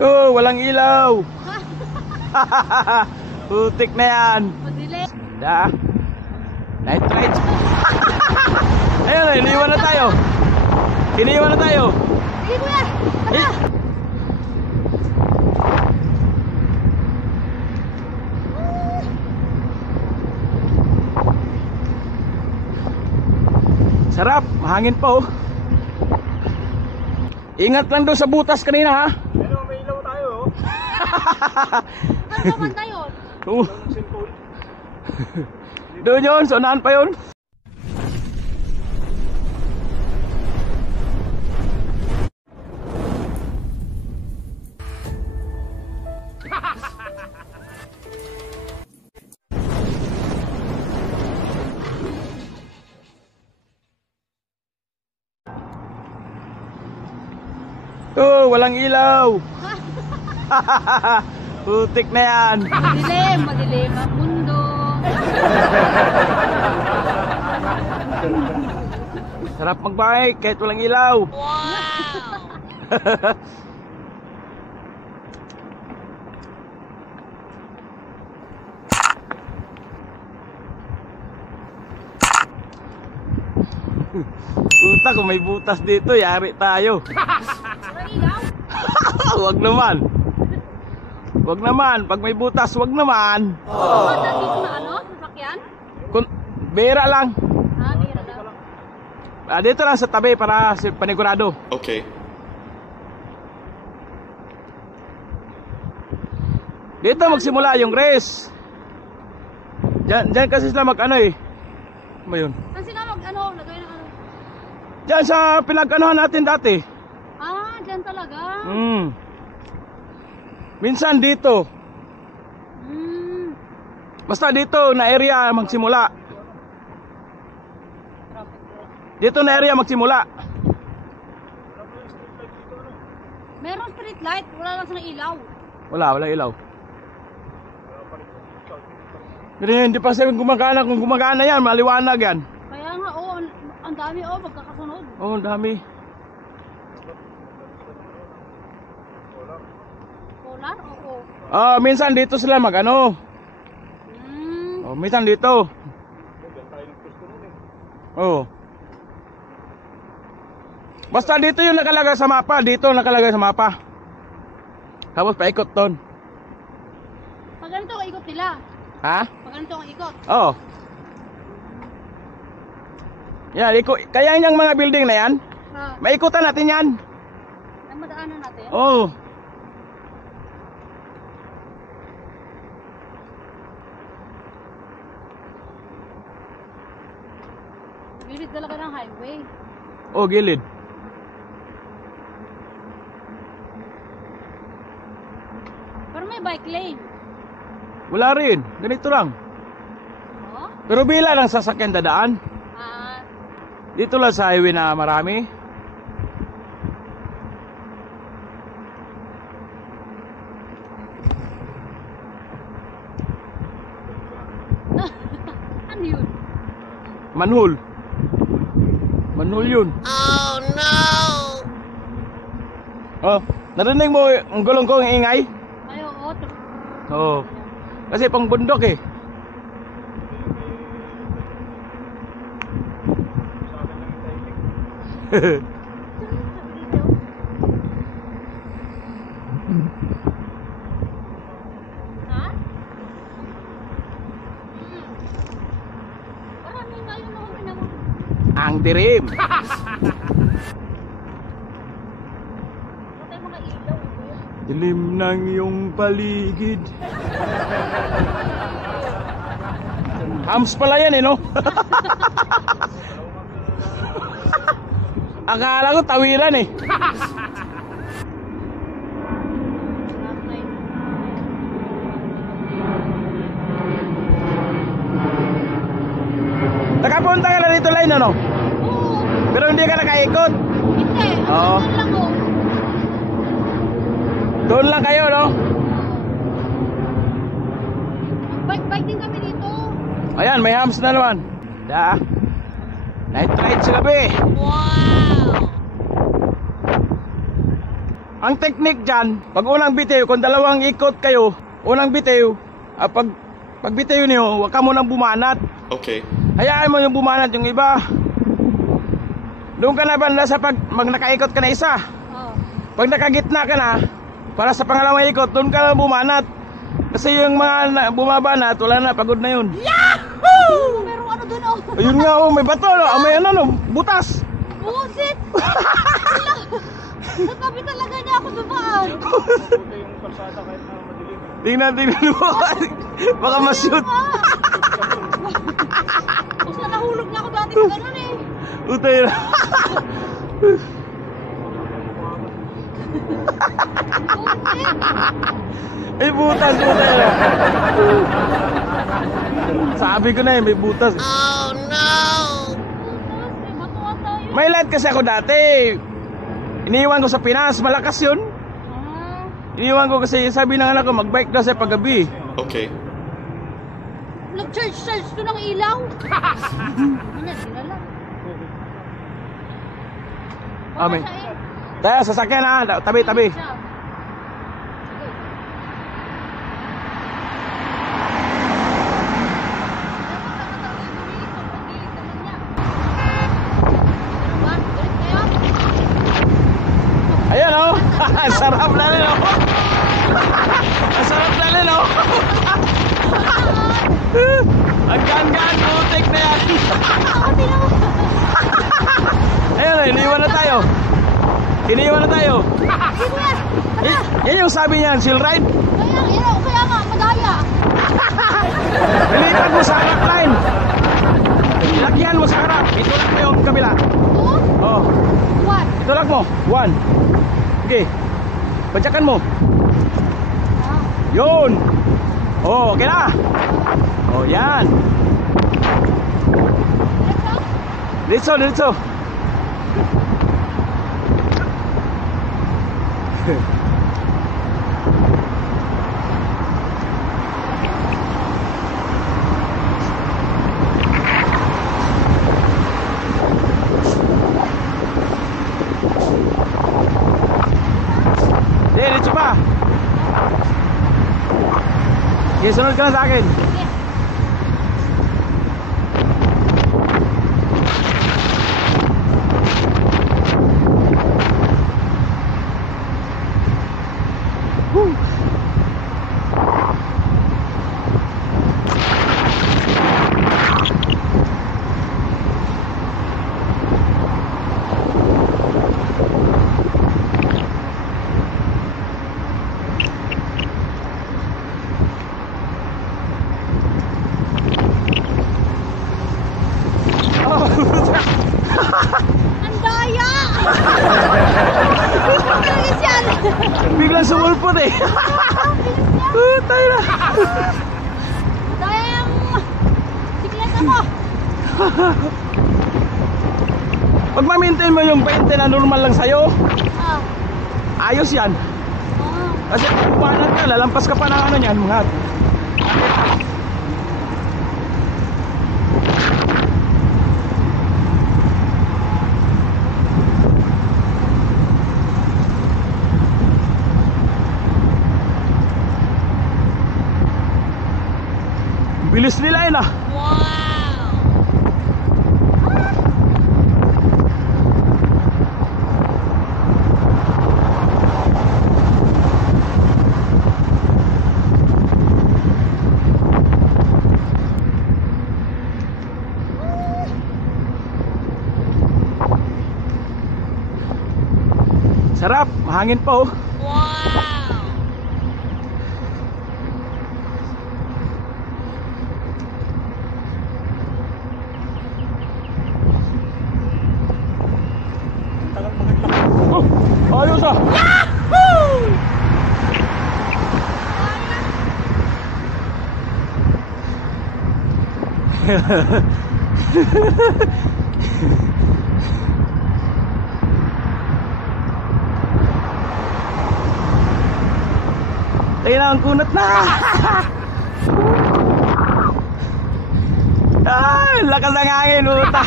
Oh, walang ilaw. Putik na yan. Madilim. Da. Night ride. Ayun, iniwan na tayo. Iniwan na tayo. Sige kuya. Eh. Sarap, mahangin pa oh. Ingat lang doon sa butas kanina ha. Pero may ilaw tayo oh. Ano naman tayo? Doon yun, sa unahan pa yun. Oh, walang ilaw. Putik na yan. Madilim, madilim ang mundo. Sarap magbike kahit walang ilaw. Wow! Puta, kung may butas dito, yari tayo. Walang ilaw? Wag naman. Wag naman, pag may butas, wag naman. Ba't nandito na ano? Sasakyan? Bera lang. Ah, bira daw. Dito lang sa tabi para panigurado. Okay. Dito magsimula yung race. Diyan kasi sila mag-ano eh. Ano ba yun? Saan sila mag-ano? Lagay ng ano? Diyan sa pinag-anohan natin dati. Ah, dyan talaga. Minsan dito. Basta dito na area magsimula. Dito na area magsimula. Meron street light, wala lang sa ilaw. Wala ilaw. Pero hindi pa siya gumagana. Kung gumagana yan, maliwanag yan. Kaya nga, oh, ang dami, oh, magkakasunod. Oh, ang dami. Solar, oo. Minsan dito sila mag-ano. Oh, minsan dito. Oh. Basta dito yung nakalagay sa mapa. Dito nakalagay sa mapa. Tapos paikot ton. Pag ganito ang ikot nila. Ha? Pag ganito ang ikot. Oo. Yan, kaya yung mga building na yan, Ha, maikutan natin yan. ay madaanan natin. Oo. Gilid talaga ng highway. Oh, gilid. Pero may bike lane. Wala rin. Ganito lang. Oh? Pero bila lang sasakyan dadaan. Ah, Dito lang sa highway na marami. ano yun? Manhole. Manhole yun. Oh no! Oh, narinig mo ang gulong ko, ang ingay? Ay, oo. Oo. Kasi pang bundok eh. Ha? Maraming ngayon na kami naman. Ang dirim. Patay mga ilaw. Dilim ng iyong paligid. Hams pala yan eh, no? Akala ko tawiran eh. Nakapunta ka na dito line, ano? Oo. Pero hindi ka nakaikot. Hindi. Oo. Ano lang oh. Doon lang kayo, no? Bike din kami dito. Ayan, may hams na naman. Da. Night ride sa gabi. Wow! Ang technique dyan, pag unang bitiw, kung dalawang ikot kayo, unang bitiw, pag bitiw niyo, huwag ka munang bumanat. Okay. Hayaan mo yung bumanat yung iba. Doon ka na banda sa pag nakaikot ka na isa. Oo. Pag nakagitna ka na, para sa pangalawang ikot, doon ka na bumanat. Kasi yung mga bumabanat, wala na, pagod na yun. Oh, merong ano dun oh. Ayun nga, oh, may bato, no? May ano, no? Butas. Busit! Natabi talaga niya ako dumaan. Tingnan mo. Baka ma-shoot. Tapos na nahulog na ako dati sa ganun eh. Utay na. Ay, butas na. Sabi ko na eh, may butas. Butas, may batuan tayo. May light kasi ako dati. Iniwan ko sa Pinas, malakas yun. Ah, Iniwan ko kasi sabi ng anak ko, mag-bike daw sa paggabi. Okay. nag-charge to ng ilaw. Ano, sila lang. Amen. Siya eh. Tayo, sasakyan ha, tabi. Siya. Ayan oh, sarap na rin oh. Sarap na rin oh. Ang gaan-gaan, putik na yan. Ayan oh, iniwan na tayo. Yan yung sabi niyan, chill ride. Kaya nga, madaya. Lilipat mo sa harap line. Lagyan mo sa harap. Itulak mo yung kabila. Two, Oh, one. itulak mo. 1. Okay. Padyakan mo. Yun. Oh, okay na. Oh, yan. Diretso. Diretso pa. Okay, sunod ka na sa akin. Woo. Ang daya! Bilis yan! Biglang sumulpot eh. Tayo na. Daya yung sikleta mo! Pag ma-maintain mo yung 20 na normal lang sa'yo, Ah. ayos yan. Ah. Kasi kung bumanat ka, lalampas ka pa ng ano yan, mga. Bilis nila yun ah. Wow! Sarap, hangin pa oh. Wow! Oh, ayos ah. Tayo na ang kunot na. Ay, lakas ng hangin, puta.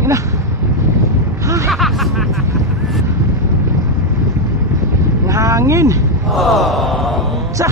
Ina. Hangin. Sa.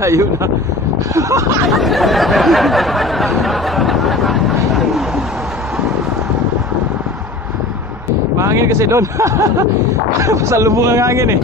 Layo na. Mahangin kasi doon. Pasalubong ang hangin eh.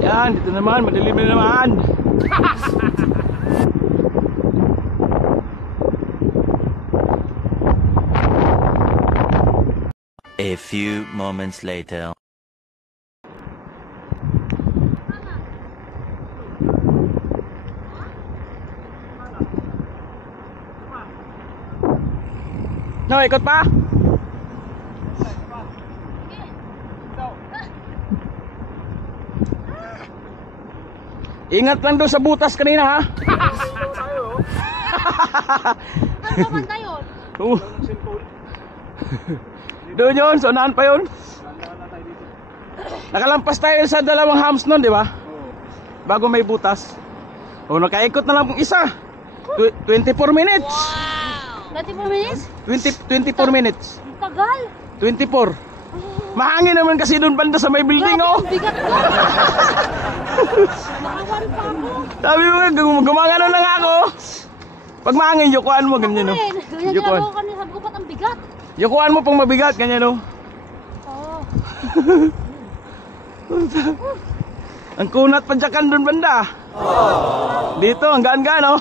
Yan, dito naman, madilim na naman. A few moments later. No, ikot pa. Ingat lang doon sa butas kanina ha. Ano naman na yun? Doon yun, so naan pa yun. Nakalampas tayo sa dalawang hams nun, di ba? Bago may butas. O, nakaikot na lang pong isa. 24 minutes. 24 minutes? 24 minutes. Ang tagal. 24. Mahangin naman kasi doon banda sa may building, Grabe, oh. ang bigat ko. Nakawan pa ako. Sabi mo nga, gumagano na nga ako. Pag mahangin, yukuan mo, ganyan, oh. Ganyan ginagawa ko kanina. Sabi ko, ba't ang bigat? Yukuan mo pang mabigat, ganyan, oh. Oo. Ang kunat pa dyakan doon banda. Dito, ang gaan-gaan, oh.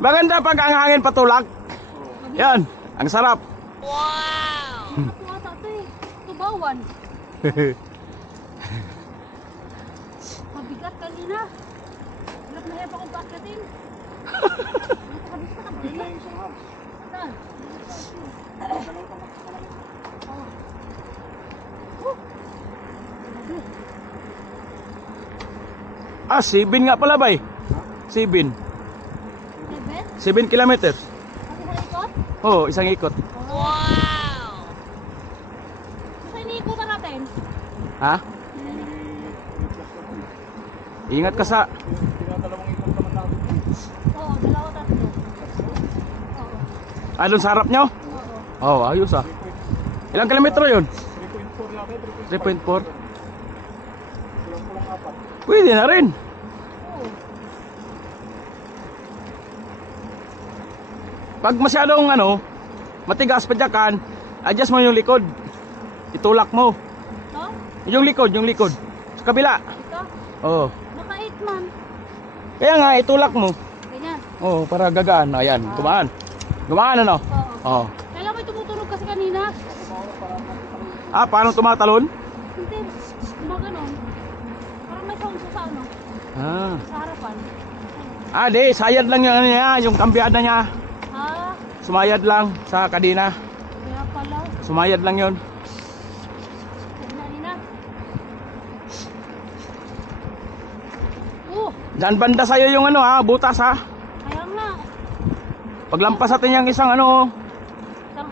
Maganda pag ang hangin patulak. Yan, ang sarap. Ako ata ito eh. Tubawan. Mabigat kanina. Hirap na hirap akong paakyatin. Nakabista ka ba? Saan? Ah, 7 nga pala bay. 7. 7 kilometers. Kasi sa ikot? Oo, isang ikot. Wow! Saan iniikutan natin? Ha? Ingat ka sa... Oo, dalawa tatlo. Oo. Doon sa harap nyo? Oo. Oo, ayos ah. Ilang kilometro yun? 3.4. Pwede na rin. Oo. Pag masyadong matigas padyakan, adjust mo yung likod. Itulak mo. No? Yung likod. Sa kabila. Ito? Oo. Naka-8 man. Kaya nga, itulak mo. Ganyan. Oo, para gagaan. Ayan, gumaan. Gumaan ano? Oo. Oo. Kailan may tumutunog kasi kanina? Ah, paano tumatalon? Hindi. Gumaganon. Parang may sound sa ano? Ah. Sa harapan. Di, sayad lang yung niya, yung kambyada niya. Ah, Sumayad lang sa kadena. kaya pala. Sumayad lang yun. Kanina. Diyan banda sa'yo yung butas ha. Kaya nga. Paglampas natin yung isang Isang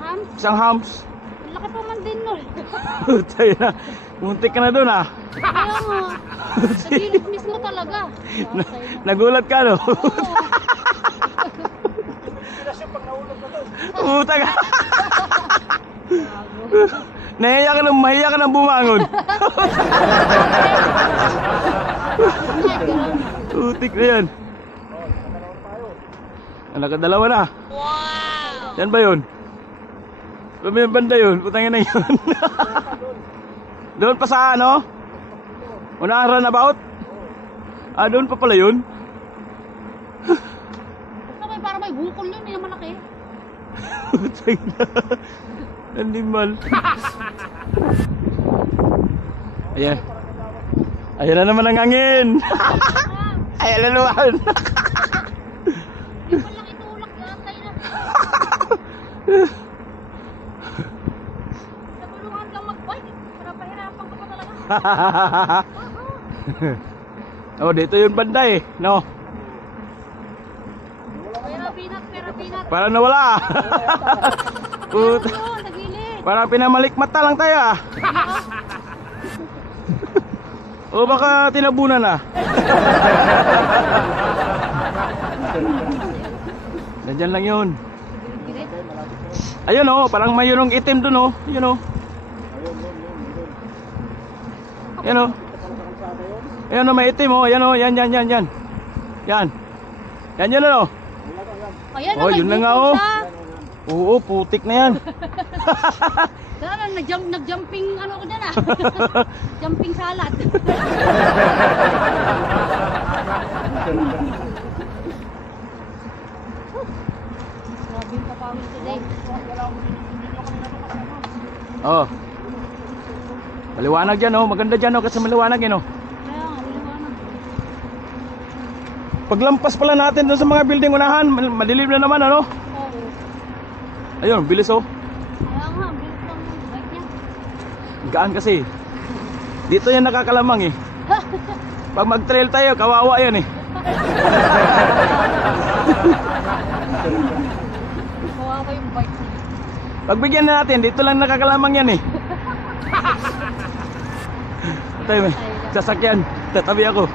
ham? isang hams. Ang laki pa man din nun. Tayo na. Muntik ka na dun ha. Kaya nga. Sa gilid mismo talaga. Nagulat ka no? Oo. Puta ka. Mahiya ka ng bumangon. Utik na yan. Nakadalawa na. Wow. Yan ba yun? May banda yun. Putangin na yun. Doon pa sa unang runabout? Doon pa pala yun. Basta may parang may bukol yun. Yung malaki. Animal. Ayan. Ayan na naman ang hangin. Ayan na naman. Hindi pa lang itulak yatay na. Nabulungan kang mag-bike. Para pahirapan ka pa talaga. Dito yung banda eh. No? Pera binat. Para nawala. Ayun, nagilid. Para pinamalik mata lang tayo ah. O baka tinabunan na. Nandyan lang yun. Ayun parang may yunong itim dun Yun Ayun Ayun may itim Yan. Yan yun Ayan Oh, may yun na nga, bukol oh. siya. Oo, putik na yan. Sana nag-jumping ko dyan ah. Jumping salad. Grabe yung papawin today. Oh. Maliwanag dyan maganda dyan kasi maliwanag Kaya nga, maliwanag. Paglampas pala natin doon sa mga building unahan, madilim na naman Oo. Ayun, bilis Kaya nga, bilis lang yung bike niya. Gaan kasi. Dito yan nakakalamang eh. Pag mag-trail tayo, kawawa yan eh. Kawawa yung bike niya. Pagbigyan na natin, dito lang nakakalamang yan eh. Tayo may sasakyan, tatabi ako.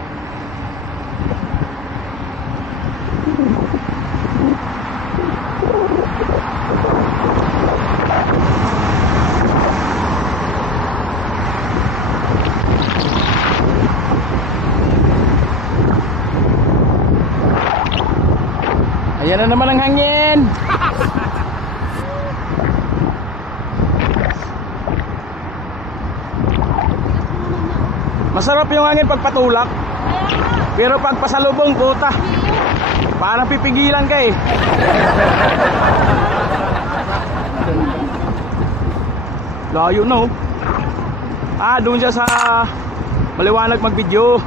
Ayan na naman ang hangin. Masarap yung hangin pag patulak. Pero pag pasalubong, puta, parang pipigilan ka eh. Layo na oh. Ah, doon siya sa maliwanag mag-video.